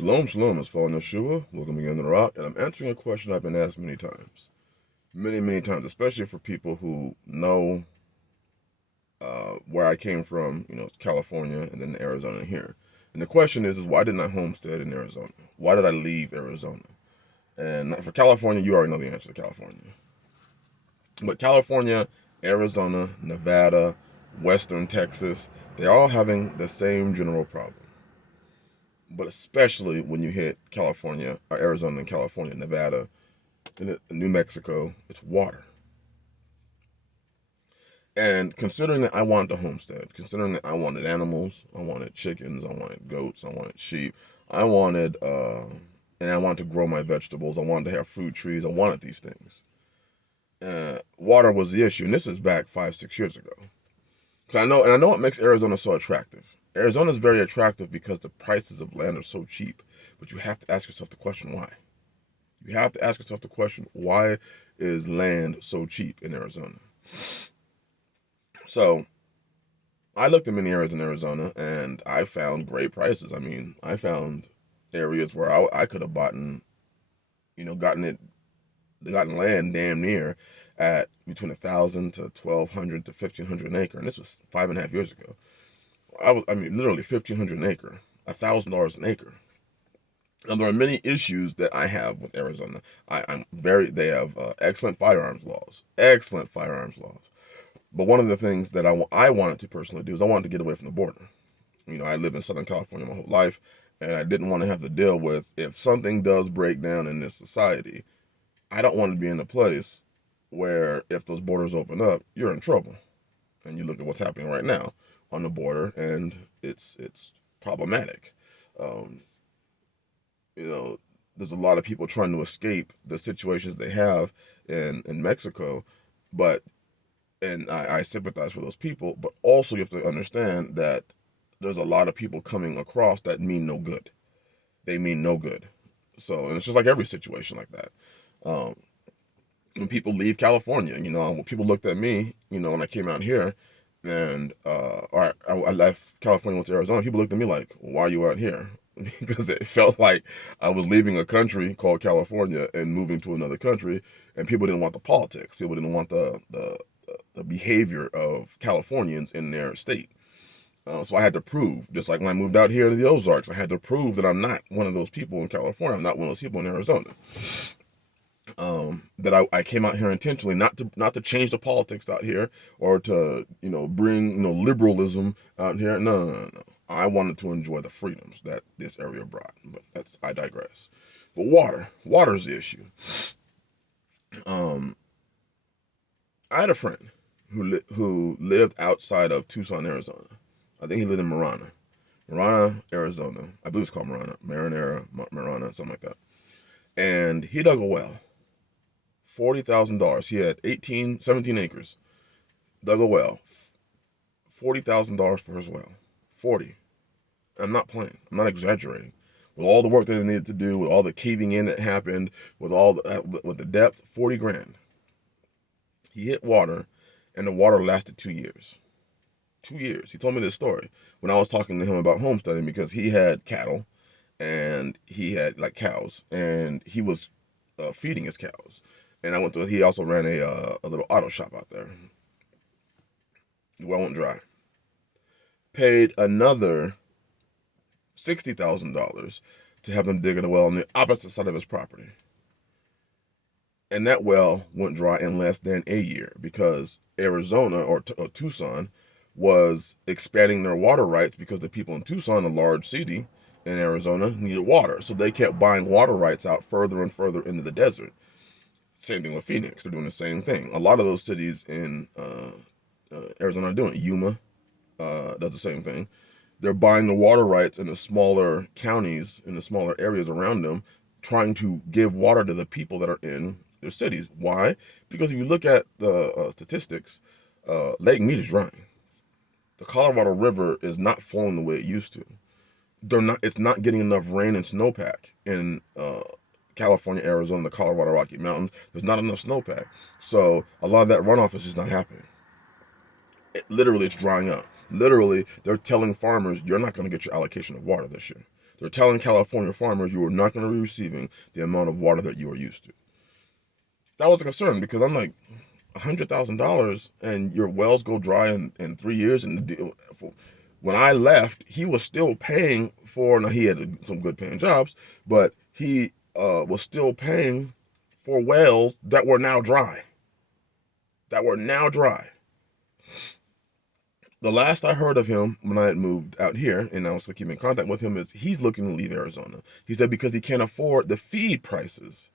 Shalom, shalom. It's Fallen Yeshua. Welcome again to the Rock, and I'm answering a question I've been asked many times. Many times, especially for people who know where I came from, California and then Arizona here. And the question is why didn't I homestead in Arizona? Why did I leave Arizona? And for California, you already know the answer to California. But California, Arizona, Nevada, Western Texas, they're all having the same general problem. But especially when you hit California, or Arizona and California, Nevada, and New Mexico, it's water. And considering that I wanted a homestead, considering that I wanted animals, I wanted chickens, I wanted goats, I wanted sheep, and I wanted to grow my vegetables, I wanted to have fruit trees, I wanted these things. Water was the issue, and this is back 5-6 years ago. I know what makes Arizona so attractive. Arizona is very attractive because the prices of land are so cheap, but you have to ask yourself the question why. You have to ask yourself the question, why is land so cheap in Arizona? So I looked at many areas in Arizona and I found great prices. I mean, I found areas where I could have gotten land damn near at between 1,000 to 1,200 to 1,500 an acre. And this was 5.5 years ago. Literally 1,500 an acre, $1,000 an acre. Now, there are many issues that I have with Arizona. They have excellent firearms laws. But one of the things that I wanted to personally do is I wanted to get away from the border. I lived in Southern California my whole life, and I didn't want to have to deal with, if something does break down in this society, I don't want to be in a place where if those borders open up, you're in trouble. And you look at what's happening right now on the border, and it's problematic. Um, there's a lot of people trying to escape the situations they have in Mexico, and I sympathize for those people, but also you have to understand that there's a lot of people coming across that mean no good. They mean no good. So, and it's just like every situation like that. Um, when people leave California, when people looked at me, when I came out here, and or I left California, went to Arizona, people looked at me like, why are you out here? Because it felt like I was leaving a country called California and moving to another country, and people didn't want the politics. People didn't want the behavior of Californians in their state. So I had to prove, just like when I moved out here to the Ozarks, I had to prove that I'm not one of those people in California. I'm not one of those people in Arizona. That I came out here intentionally not to change the politics out here or to bring liberalism out here. No. I wanted to enjoy the freedoms that this area brought, but I digress. But water is the issue. I had a friend who lived outside of Tucson, Arizona. I think he lived in Marana, Arizona. I believe it's called Marana, something like that. And he dug a well. $40,000. He had 17 acres. Dug a well. $40,000 for his well. 40. I'm not playing. I'm not exaggerating. With all the work that it needed to do, with all the caving in that happened, with the depth, 40 grand. He hit water, and the water lasted 2 years. 2 years. He told me this story when I was talking to him about homesteading, because he had cattle and he had cows, and he was feeding his cows. And he also ran a little auto shop out there. The well went dry. Paid another $60,000 to have them dig a well on the opposite side of his property. And that well went dry in less than a year because Arizona or Tucson was expanding their water rights, because the people in Tucson, a large city in Arizona, needed water. So they kept buying water rights out further and further into the desert. Same thing with Phoenix. They're doing the same thing. A lot of those cities in Arizona are doing it. Yuma does the same thing. They're buying the water rights in the smaller counties, in the smaller areas around them, trying to give water to the people that are in their cities. Why? Because if you look at the statistics, Lake Mead is drying. The Colorado River is not flowing the way it used to. It's not getting enough rain and snowpack in California, Arizona, the Colorado Rocky Mountains. There's not enough snowpack. So a lot of that runoff is just not happening. Literally, it's drying up. Literally, they're telling farmers, you're not going to get your allocation of water this year. They're telling California farmers you are not going to be receiving the amount of water that you are used to. That was a concern because I'm like, $100,000 and your wells go dry in 3 years. And when I left, he was still paying for, now he had some good paying jobs, but he was still paying for wells that were now dry. The last I heard of him when I had moved out here and I was keeping in contact with him is he's looking to leave Arizona. He said because he can't afford the feed prices.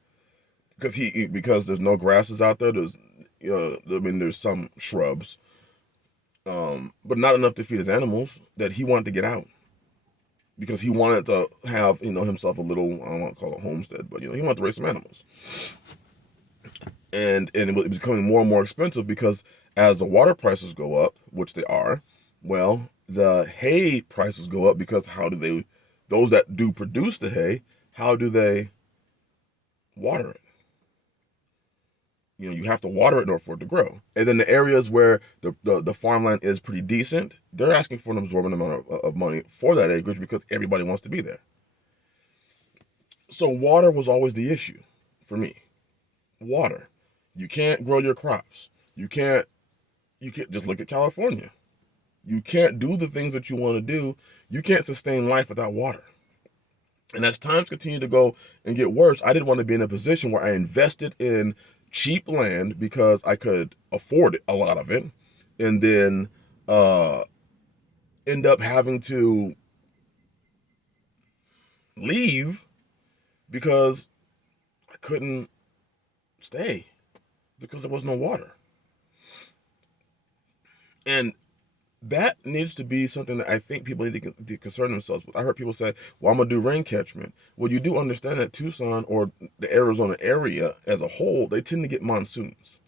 Because there's no grasses out there. There's some shrubs, but not enough to feed his animals. That he wanted to get out because he wanted to have himself a little, I don't want to call it a homestead, but he wanted to raise some animals. And it was becoming more and more expensive because as the water prices go up, which they are, well, the hay prices go up because those that do produce the hay, how do they water it? You have to water it in order for it to grow. And then the areas where the farmland is pretty decent, they're asking for an absorbent amount of money for that acreage because everybody wants to be there. So water was always the issue for me. Water. You can't grow your crops. You can't just look at California. You can't do the things that you want to do. You can't sustain life without water. And as times continue to go and get worse, I didn't want to be in a position where I invested in cheap land because I could afford a lot of it, and then end up having to leave because I couldn't stay because there was no water. And that needs to be something that I think people need to concern themselves with. I heard people say, well, I'm going to do rain catchment. Well, you do understand that Tucson or the Arizona area as a whole, they tend to get monsoons.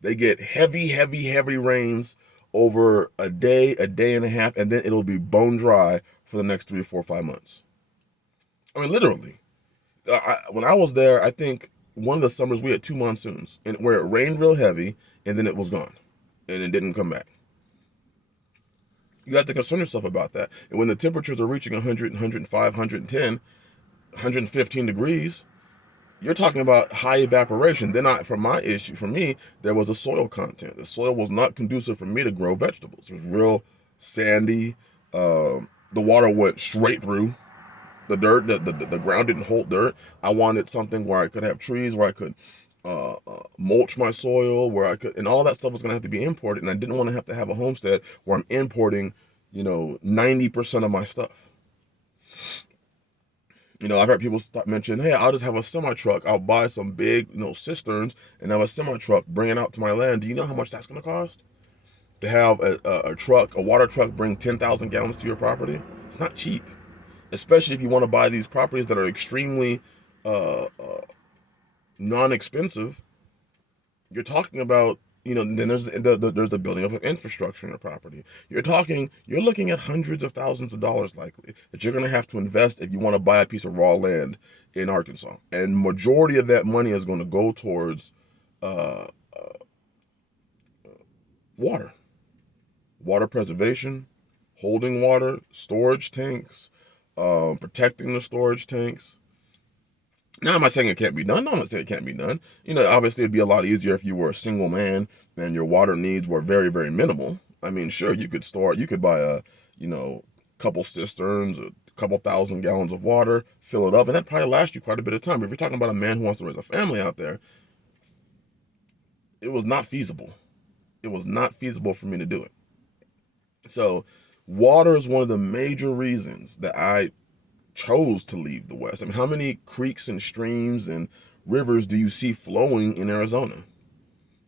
They get heavy, heavy, heavy rains over a day and a half, and then it'll be bone dry for the next 3 or 4 or 5 months. I mean, literally. When I was there, I think one of the summers we had 2 monsoons and where it rained real heavy, and then it was gone, and it didn't come back. You have to concern yourself about that. And when the temperatures are reaching 100, 105, 110, 115 degrees, you're talking about high evaporation. Then for me, there was a soil content. The soil was not conducive for me to grow vegetables. It was real sandy. The water went straight through the dirt. The ground didn't hold dirt. I wanted something where I could have trees, where I could mulch my soil, and all that stuff was going to have to be imported. And I didn't want to have a homestead where I'm importing, 90% of my stuff. I've heard people mention, hey, I'll just have a semi-truck. I'll buy some big, cisterns and have a semi-truck bring it out to my land. Do you know how much that's going to cost? To have a water truck bring 10,000 gallons to your property? It's not cheap, especially if you want to buy these properties that are extremely non-expensive. You're talking about, then there's the building of an infrastructure in a property. You're looking at hundreds of thousands of dollars likely that you're going to have to invest if you want to buy a piece of raw land in Arkansas. And majority of that money is going to go towards water preservation, holding water, storage tanks, protecting the storage tanks. Now, am I saying it can't be done? No, I'm not saying it can't be done. Obviously it'd be a lot easier if you were a single man and your water needs were very, very minimal. I mean, sure, you could buy a, couple cisterns, a couple thousand gallons of water, fill it up, and that probably lasts you quite a bit of time. But if you're talking about a man who wants to raise a family out there, it was not feasible. It was not feasible for me to do it. So water is one of the major reasons that I chose to leave the West. I mean, how many creeks and streams and rivers do you see flowing in Arizona?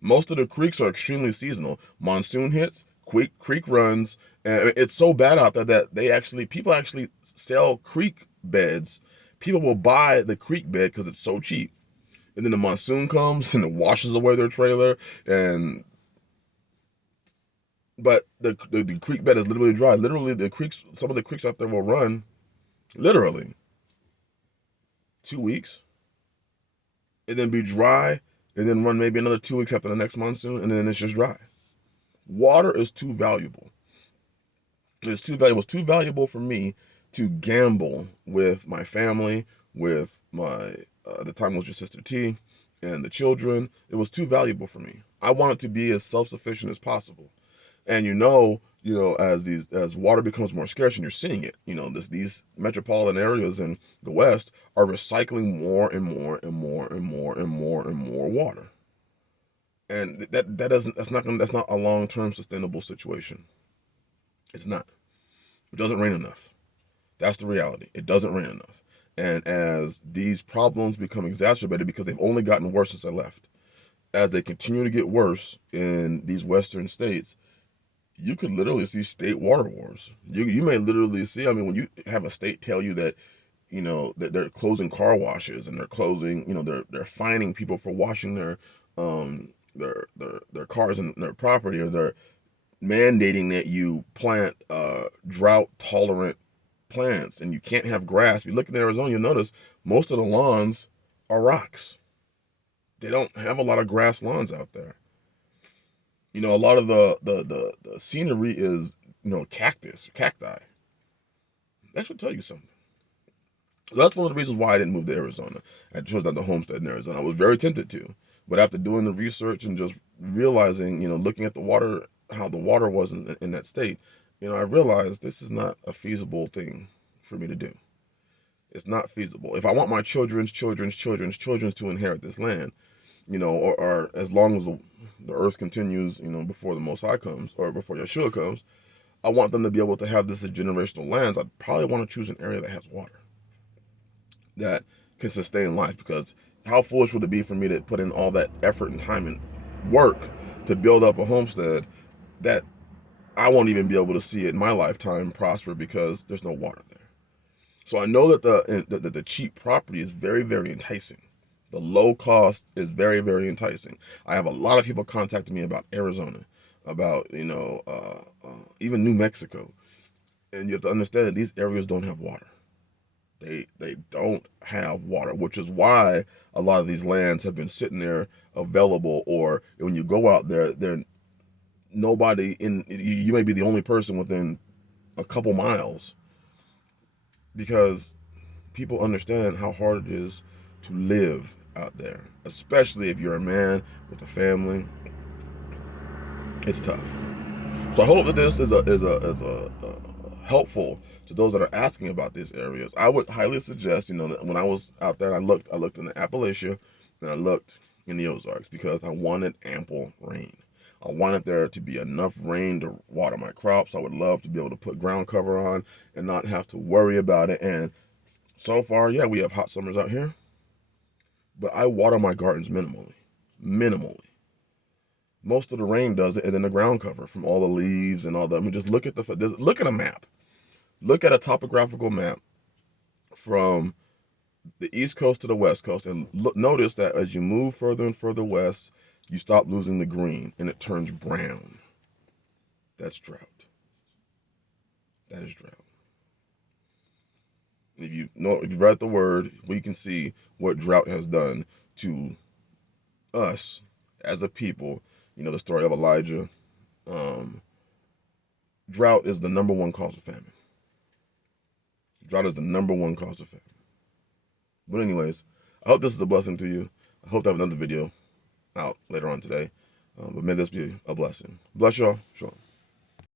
Most of the creeks are extremely seasonal. Monsoon hits, creek runs, and it's so bad out there that people actually sell creek beds. People will buy the creek bed because it's so cheap. And then the monsoon comes and it washes away their trailer, but the creek bed is literally dry. Literally, some of the creeks out there will run literally 2 weeks and then be dry and then run maybe another 2 weeks after the next monsoon, and then it's just dry. Water is too valuable. It's too valuable for me to gamble with my family, with my, at the time it was your sister T, and the children. It was too valuable for me. I wanted to be as self-sufficient as possible. And as water becomes more scarce, and you're seeing it, these metropolitan areas in the West are recycling more and more and more and more and more and more water. And that's not a long-term sustainable situation. It's not. It doesn't rain enough. That's the reality. It doesn't rain enough. And as these problems become exacerbated, because they've only gotten worse since I left, as they continue to get worse in these Western states, you could literally see state water wars. You may literally see, I mean, when you have a state tell you that, that they're closing car washes, and they're closing, they're fining people for washing their cars and their property, or they're mandating that you plant drought tolerant plants, and you can't have grass. If you look at Arizona, you'll notice most of the lawns are rocks. They don't have a lot of grass lawns out there. A lot of the scenery is, cactus or cacti. That should tell you something. That's one of the reasons why I didn't move to Arizona. I chose not to homestead in Arizona. I was very tempted to, but after doing the research and just realizing, looking at the water, how the water was in that state, I realized this is not a feasible thing for me to do. It's not feasible. If I want my children's to inherit this land, or as long as the earth continues, before the Most High comes, or before Yeshua comes, I want them to be able to have this as generational lands. I'd probably want to choose an area that has water, that can sustain life, because how foolish would it be for me to put in all that effort and time and work to build up a homestead that I won't even be able to see it in my lifetime prosper because there's no water there. So I know that the cheap property is very, very enticing. The low cost is very, very enticing. I have a lot of people contacting me about Arizona, about, even New Mexico. And you have to understand that these areas don't have water. They don't have water, which is why a lot of these lands have been sitting there available, or when you go out there, you may be the only person within a couple miles, because people understand how hard it is to live out there, especially if you're a man with a family. It's tough. So I hope that this is a helpful to those that are asking about these areas. I would highly suggest, that when I was out there, I looked in the Appalachia, and I looked in the Ozarks, because I wanted ample rain. I wanted there to be enough rain to water my crops. I would love to be able to put ground cover on and not have to worry about it. And so far, yeah, we have hot summers out here, but I water my gardens minimally. Most of the rain does it, and then the ground cover from all the leaves and all that. I mean, just look at a map. Look at a topographical map from the East Coast to the West Coast, and notice that as you move further and further west, you stop losing the green, and it turns brown. That's drought. That is drought. And if you read the word, we can see what drought has done to us as a people. The story of Elijah. Drought is the number one cause of famine. Drought is the number one cause of famine. But anyways, I hope this is a blessing to you. I hope to have another video out later on today. But may this be a blessing. Bless y'all. Shalom.